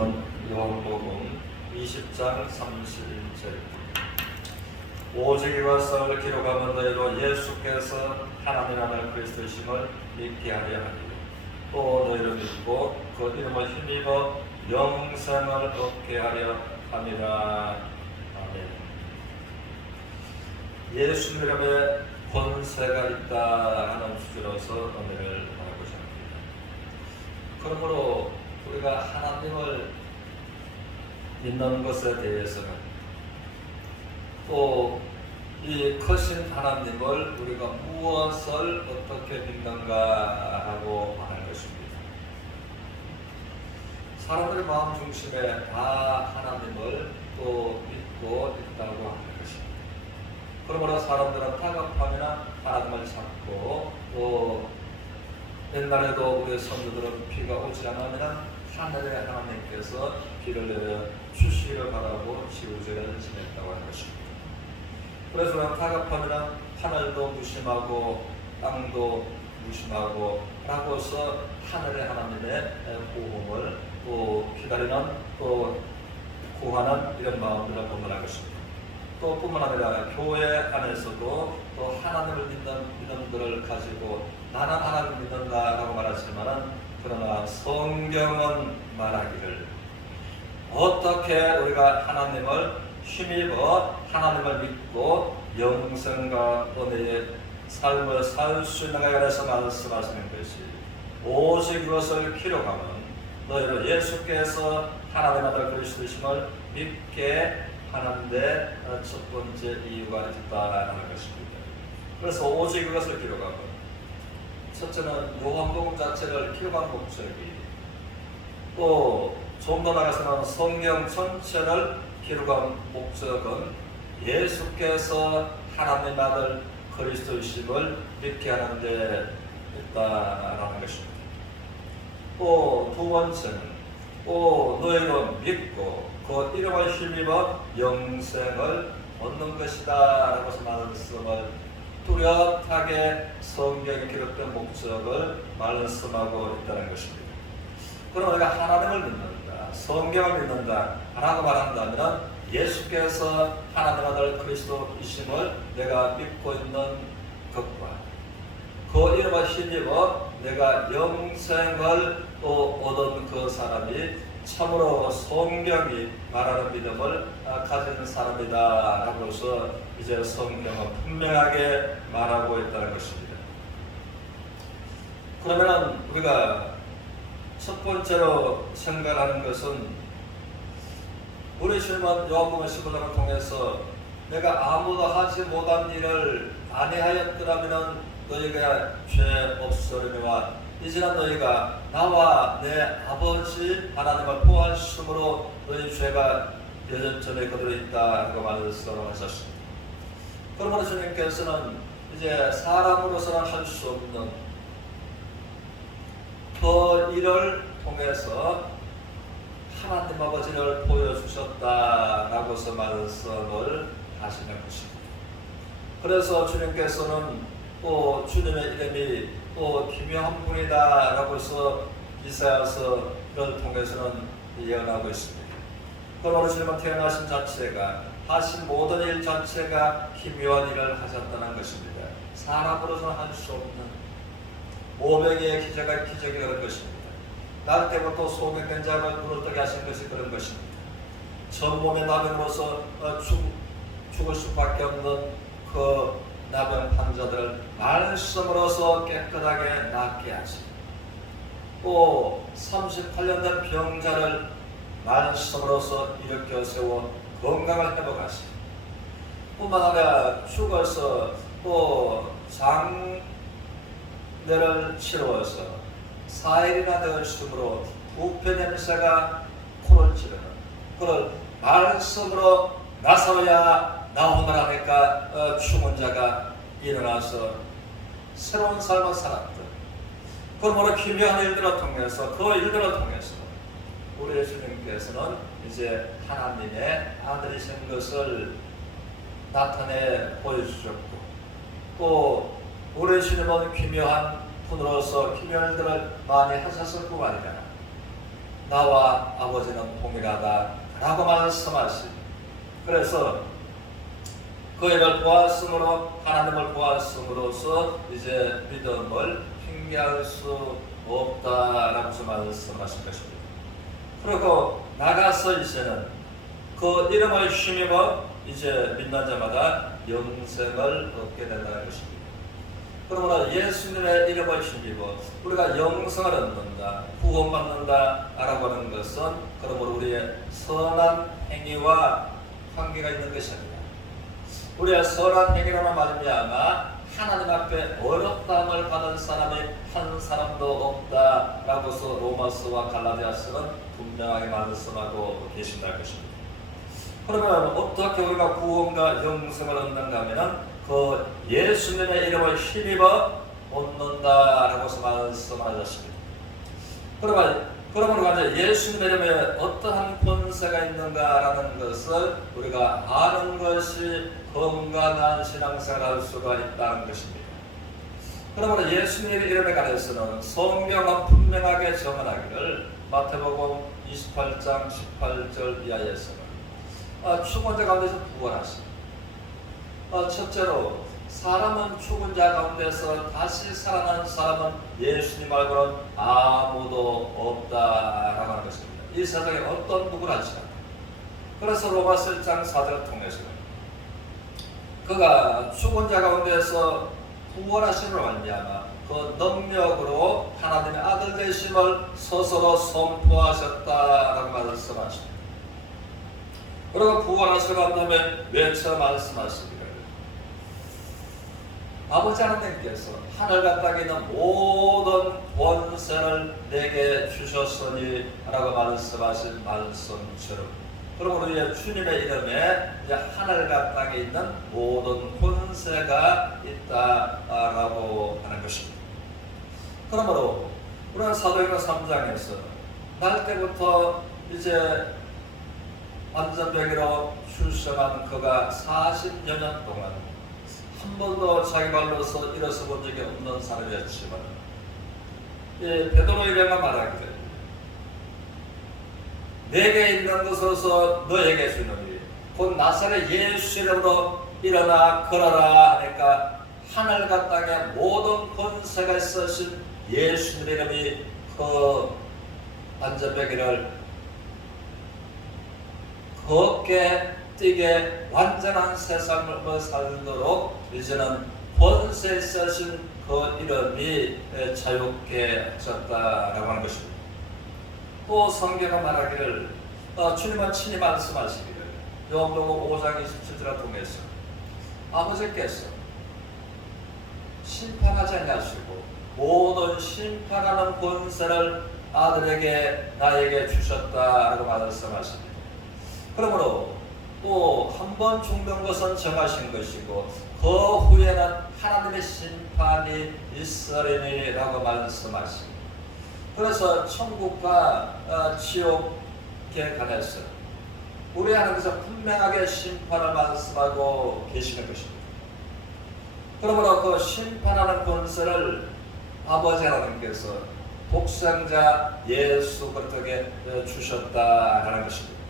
말씀은 요한복음 20장 31절입니다. 오직 이것을 기록하면 너희로 예수께서 하나님 아들 그리스도이심을 믿게 하려 하리요 또 너희를 믿고 그 이름을 힘입어 영생을 얻게 하려 함이라. 아멘. 예수 이름에 권세가 있다 하는 주제로서 오늘을 바라보자 합니다. 그러므로 우리가 하나님을 믿는 것에 대해서는 또 이 크신 하나님을 우리가 무엇을 어떻게 믿는가 하고 말할 것입니다. 사람들의 마음 중심에 다 하나님을 또 믿고 있다고 하는 것입니다. 그러므로 사람들은 다급함이나 하나님을 찾고 또 옛날에도 우리 선조들은 비가 오지 않으면 하늘의 하나님께서 비를 내려 주시기를 바라고 지우제를 지냈다고 하는 것입니다. 그래서 다급함이나 하늘도 무심하고 땅도 무심하고 라고서 하늘의 하나님의 보험을 또 기다리는 또 구하는 이런 마음들을 보면할 것입니다. 또 뿐만 아니라 교회 안에서도 또 하나님을 믿는 믿음들을 가지고 나는 하나님을 믿는다 라고 말하지만 그러나 성경은 말하기를 어떻게 우리가 하나님을 힘입어 하나님을 믿고 영생과 은혜의 삶을 살 수 있는가에 관해서 말씀하시는 것이 오직 그것을 기록하면 너희로 예수께서 하나님 아들 그리스도이심을 믿게 하는데 첫 번째 이유가 있다라는 것입니다. 그래서 오직 그것을 기록하고 첫째는 요한복음 자체를 기록한 목적이 또 좀 더 나아가서는 성경 전체를 기록한 목적은 예수께서 하나님 아들 그리스도이심을 믿게 하는 데 있다라는 것입니다. 또 두 번째는 또 너희로 믿고 그 이름을 힘입어 영생을 얻는 것이다 라고서 말씀을 뚜렷하게 성경에 기록된 목적을 말씀하고 있다는 것입니다. 그럼 우리가 하나님을 믿는다, 성경을 믿는다 라고 말한다면 예수께서 하나님 아들 그리스도이심을 내가 믿고 있는 것과 그 이름을 힘입어 내가 영생을 또 얻은 그 사람이 참으로 성경이 말하는 믿음을 가진 사람이다 라고서 이제 성경은 분명하게 말하고 있다는 것입니다. 그러면 우리가 첫 번째로 생각하는 것은 우리 주님은 요한복음 15장을 통해서 내가 아무도 하지 못한 일을 아니하였더라면 너희가 죄 없으리니와 이제는 너희가 나와 내 아버지 하나님을 보았으므로 너희 죄가 여전전에 그대로 있다고 말씀하셨습니다. 그러므로 주님께서는 이제 사람으로서는 할 수 없는 그 일을 통해서 하나님 아버지를 보여주셨다라고서 말씀을 하시는 것입니다. 그래서 주님께서는 또 주님의 이름이 또 기묘한 분이다 라고서 이사야서를 통해서는 예언하고 있습니다. 그러므로 주님은 태어나신 자체가 하신 모든 일 자체가 기묘한 일을 하셨다는 것입니다. 사람으로서는 할 수 없는 오병이의 기적이 그런 것입니다. 날 때부터 소경된 자를 눈을 뜨게 하신 것이 그런 것입니다. 전몸의 나병으로서 죽을 수밖에 없는 그 나병 환자들을 말씀으로서 깨끗하게 낫게 하시고 또 38년 된 병자를 말씀으로서 일으켜 세워 건강을 회복하시고 뿐만 아니라 죽어서 또 장례를 치루어서 4일이나 되었으므로 부패 냄새가 코를 찌르는 그걸 말씀으로 나서야 나오느라 하니까 죽은 자가 일어나서 새로운 삶을 살았던 그러므로 기묘한 일들을 통해서 그 일들을 통해서 우리 예수님께서는 이제 하나님의 아들이신 것을 나타내 보여주셨고 또 우리 예수님은 기묘한 분으로서 기묘한 일들을 많이 하셨을 뿐 아니라 나와 아버지는 동일하다 라고 말씀하시. 그래서 그 일을 보았으므로 하나님을 보았음으로써 이제 믿음을 핑계할 수 없다라고 말씀하신 것입니다. 그리고 나가서 이제는 그 이름을 힘입어 이제 믿는 자마다 영생을 얻게 된다는 것입니다. 그러므로 예수님의 이름을 힘입어 우리가 영생을 얻는다, 구원받는다 라고 하는 것은 그러므로 우리의 선한 행위와 관계가 있는 것이 아니라 우리의 선한 행위로만 말미암아 하나님 앞에 어렵다함을 받은 사람이 한 사람도 없다라고서 로마서와 갈라디아서는 분명하게 말씀하고 계신다는 것입니다. 그러면 어떻게 우리가 구원과 영생을 얻는가 하면은 그 예수님의 이름을 힘입어 얻는다라고서 말씀하셨습니다. 그러므로 이제 예수님의 이름에 어떠한 권세가 있는가라는 것을 우리가 아는 것이 건강한 신앙생활을 할 수가 있다는 것입니다. 그러므로 예수님의 이름에 관해서는 성경은 분명하게 정언하기를 마태복음 28장 18절 이하에서는 죽은 자 가운데서 부활하시고 첫째로 사람은 죽은 자 가운데서 다시 살아난 사람은 예수님 말고는 아무도 없다라고 하는 것입니다. 이 세상에 어떤 누구나 하지 않다. 그래서 로마서 1장 4절을 통해서는 그가 죽은 자 가운데서 부활하심으로 말미암아 그 능력으로 하나님의 아들 되심을 스스로 선포하셨다라고 말씀하십니다. 그리고 부활하시고 난 다음에 외쳐 말씀하십니다. 아버지 하나님께서 하늘과 땅에 있는 모든 권세를 내게 주셨으니 라고 말씀하신 말씀처럼 그러므로 우리의 주님의 이름에 이제 하늘과 땅에 있는 모든 권세가 있다라고 하는 것입니다. 그러므로 우리는 사도행전 3장에서 날 때부터 이제 안전병으로 출생한 그가 40여 년 동안 한 번도 자기 발로서 일어서 본 적이 없는 사람이었지만 베드로 이래가 말하기를 내게 있는 것으로서 너에게 주노니 곧 나사렛 예수 이름으로 일어나 걸어라 하니까 하늘과 땅에 모든 권세가 있으신 예수님 이름이 그 안전병이를 걷게 뛰게 완전한 세상을 살도록 이제는 권세 있으신 그 이름이 자유케 하셨다라고 하는 것입니다. 또 성경은 말하기를 주님은 친히 말씀하시기를 요한복음 5장 27절을 통해서 아버지께서 심판하지 아니하시고 모든 심판하는 권세를 아들에게 나에게 주셨다라고 말씀하십니다. 그러므로 또 한 번 죽는 것은 정하신 것이고 그 후에는 하나님의 심판이 있으리니라고 말씀하십니다. 그래서 천국과 지옥에 관해서 우리 하나님께서 분명하게 심판을 말씀하고 계시는 것입니다. 그러므로 그 심판하는 권세를 아버지 하나님께서 독생자 예수 그리스도에게 주셨다라는 것입니다.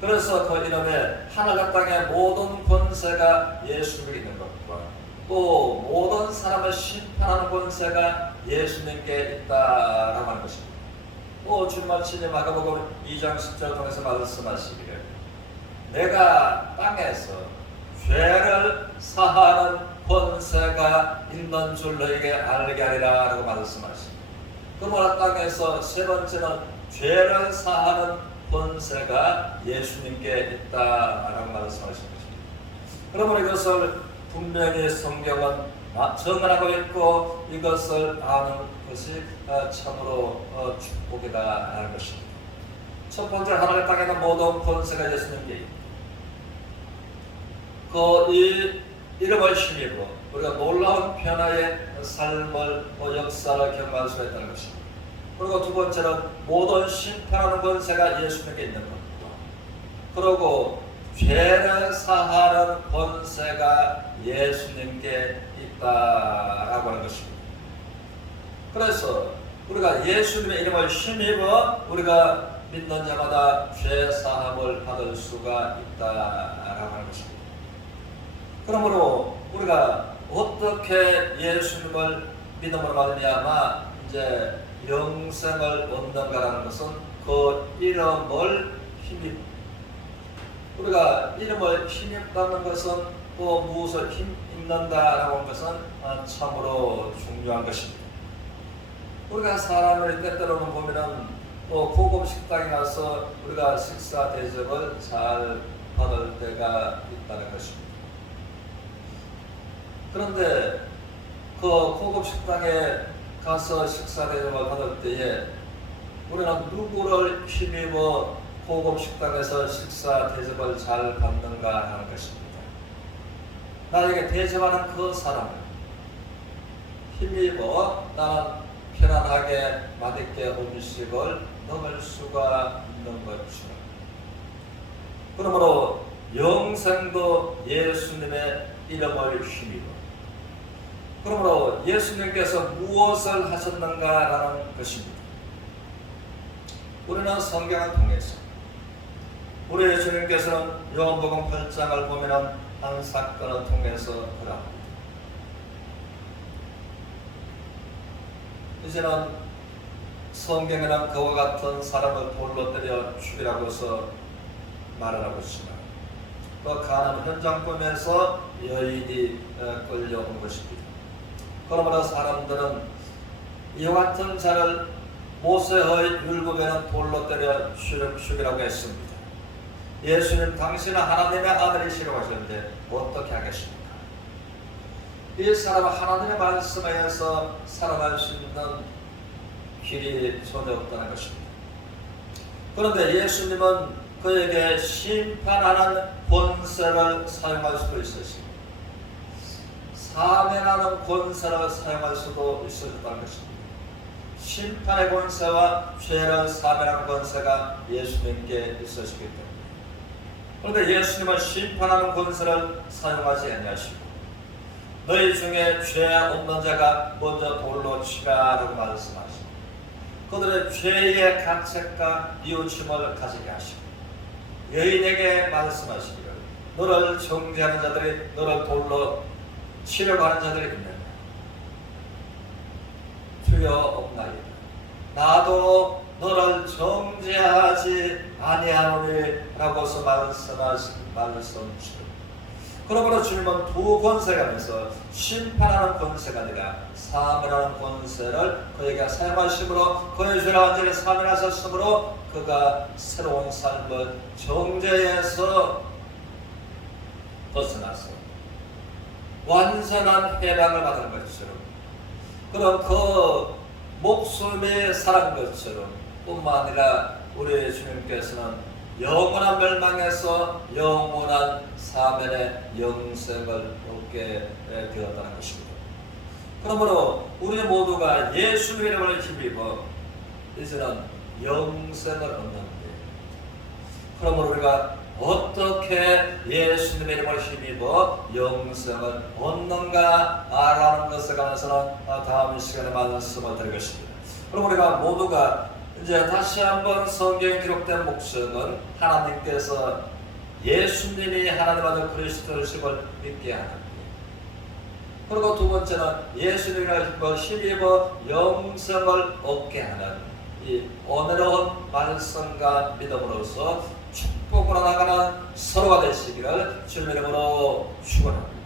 그래서 그 이름에 하늘과 땅의 모든 권세가 예수님에게 있는 것과 또 모든 사람을 심판하는 권세가 예수님께 있다라고 하는 것입니다. 또 주님은 친히 마가복음 2장 10절을 통해서 말씀하시기를 내가 땅에서 죄를 사하는 권세가 있는 줄 너에게 알게 하리라 라고 말씀하십니다. 그러므로 땅에서 세 번째는 죄를 사하는 권세가 예수님께 있다라고 말씀하신 것입니다. 그러므로 이것을 분명히 성경은 정언하고 있고 이것을 아는 것이 참으로 축복이다라는 것입니다. 첫 번째 하나님 땅에는 모든 권세가 예수님께 있고 그 이 이름을 힘입어 우리가 놀라운 변화의 삶을 역사를 경험할 수 있다는 것입니다. 그리고 두 번째는 모든 심판하는 권세가 예수님께 있는 것. 그리고 죄를 사하는 권세가 예수님께 있다라고 하는 것입니다. 그래서 우리가 예수님의 이름을 힘입어 우리가 믿는 자마다 죄 사함을 받을 수가 있다라고 하는 것입니다. 그러므로 우리가 어떻게 예수님을 믿음으로 말미암아 이제 영생을 얻는가라는 것은 그 이름을 힘입, 우리가 이름을 힘입다는 것은 또 무엇을 힘입는다라고 하는 것은 참으로 중요한 것입니다. 우리가 사람을 때때로는 보면은 또 고급 식당에 가서 우리가 식사 대접을 잘 받을 때가 있다는 것입니다. 그런데 그 고급 식당에 가서 식사 대접을 받을 때에 우리는 누구를 힘입어 고급 식당에서 식사 대접을 잘 받는가 하는 것입니다. 나에게 대접하는 그 사람을 힘입어 나는 편안하게 맛있게 음식을 먹을 수가 있는 것이죠. 그러므로 영생도 예수님의 이름을 힘입어, 그러므로 예수님께서 무엇을 하셨는가라는 것입니다. 우리는 성경을 통해서 우리 예수님께서는 요한복음 8장을 보면 한 사건을 통해서 그러합니다. 이제는 성경에는 그와 같은 사람을 돌로 때려 죽이라고서 말을 하고 있지만 그 가는 현장 보면서 여인이 끌려온 것입니다. 그러므로 사람들은 이와 같은 자를 모세의 율법에는 돌로 때려 죽이라고 했습니다. 예수님 당신은 하나님의 아들이시라고 하셨는데 어떻게 하겠습니까? 이 사람은 하나님의 말씀에 의해서 살아갈 수 있는 길이 전혀 없다는 것입니다. 그런데 예수님은 그에게 심판하는 권세를 사용할 수도 있었습니다. 사면하는 권세를 사용할 수도 있었다는 것입니다. 심판의 권세와 죄를 사면하는 권세가 예수님께 있으시기 때문에. 그런데 예수님은 심판하는 권세를 사용하지 아니하시고 너희 중에 죄 없는 자가 먼저 돌로 치라라고 말씀하시고 그들의 죄의 가책과 뉘우침을 가지게 하시고 여인에게 말씀하시기를 너를 정죄하는 자들이 너를 돌로 치려고 하는 자들이 있느냐? 주여 없나이다. 나도 너를 정죄하지 아니하노니라고서 말씀하시고 그러므로 주님은 두 권세가 면서 심판하는 권세가 아니라 사면하는 권세를 그에게 사용하심으로 그의 죄를 완전히 사면하셨으므로 그가 새로운 삶을 정죄에서 벗어나서 완전한 해방을 받은 것처럼 그런 그 목숨이 살은 것처럼 뿐만 아니라 우리 주님께서는 영원한 멸망에서 영원한 사면의 영생을 얻게 되었다는 것입니다. 그러므로 우리 모두가 예수 이름을 힘입어 이제는 영생을 얻는데 그러므로 우리가 어떻게 예수님의 이름을 힘입어 영생을 얻는가 라는 것에 관해서는 다음 시간에 말씀을 드리겠습니다. 그럼 우리가 모두가 이제 다시 한번 성경에 기록된 목적은 하나님께서 예수님이 하나님 아들 그리스도이심을 믿게 하는 것. 그리고 두 번째는 예수님을 힘입어 영생을 얻게 하는 이 은혜로운 말씀과 믿음으로써 축복으로 나가는 서로가 되시기를 주님의 이름으로 축원합니다.